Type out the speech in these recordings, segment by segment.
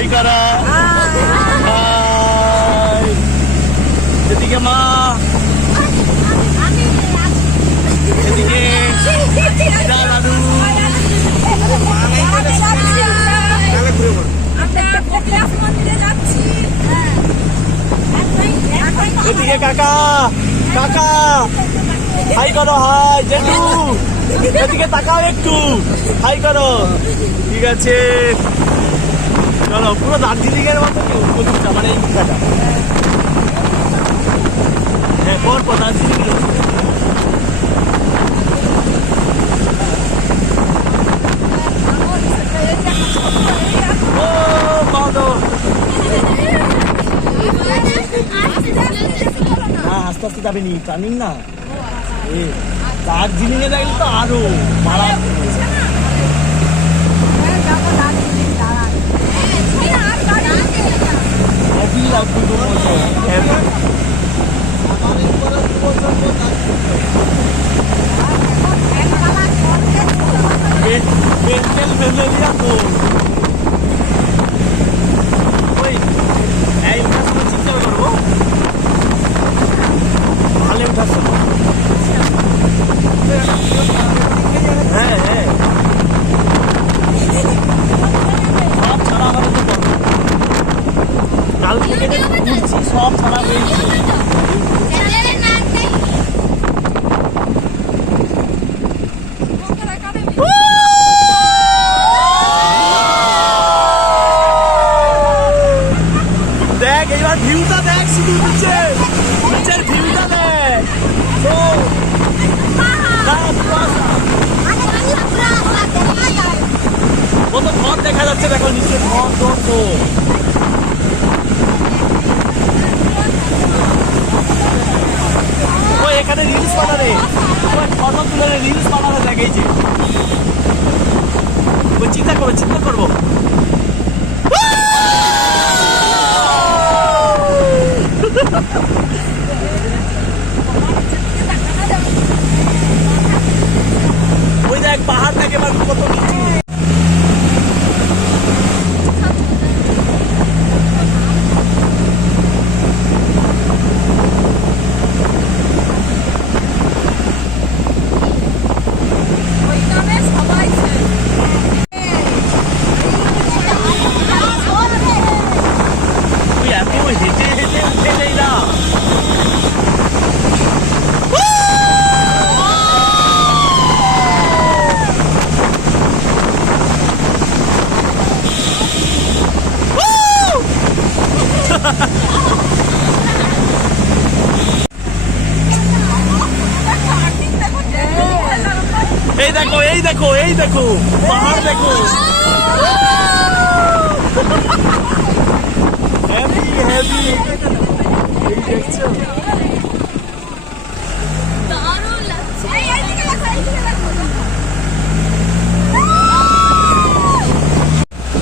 High করা। এদিকে মা, এদিকে লালু। এদিকে কাকা, কাকা হাই করো, হাই জেঠু। এদিকে তাকাও একটু, হাই করো। ঠিক আছে, চলো। পুরো দার্জিলিং এর মতো মানে এই জায়গাটা। হ্যাঁ, পর দার্জিলিং এর আস্তে আস্তে যাবে নি, টার্নিং না। দার্জিলিং এ যাইলে তো আরো চিন্তা করবো ভালো উঠাচ্ছ। হ্যাঁ হ্যাঁ, সব ছাড়া আমাদের তো কাল থেকে ঘুরছি, সব ছাড়া হয়েছে। দেখ এইবার ভিউটা দেখ, শুধু নিচের ভিউটা দেখ। কত ঘর দেখা যাচ্ছে, দেখো নিচের ঘর দর তো। ওই এখানে রিলস বানারে, ফটো তুলে রিলস বানারে দেখেছে। ওই চিন্তা করবো, চিন্তা করবো। ওই দেখ পাহাড় থেকে কত নিচু। হেঁটে হেঁটে উঠে যাই না। এই দেখো, এই দেখো, এই দেখো পাহাড় দেখো। হেভি হেভি, এই দেখছো?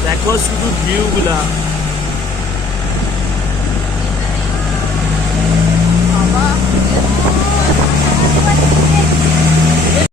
দেখো শুধু ভিউ গুলা।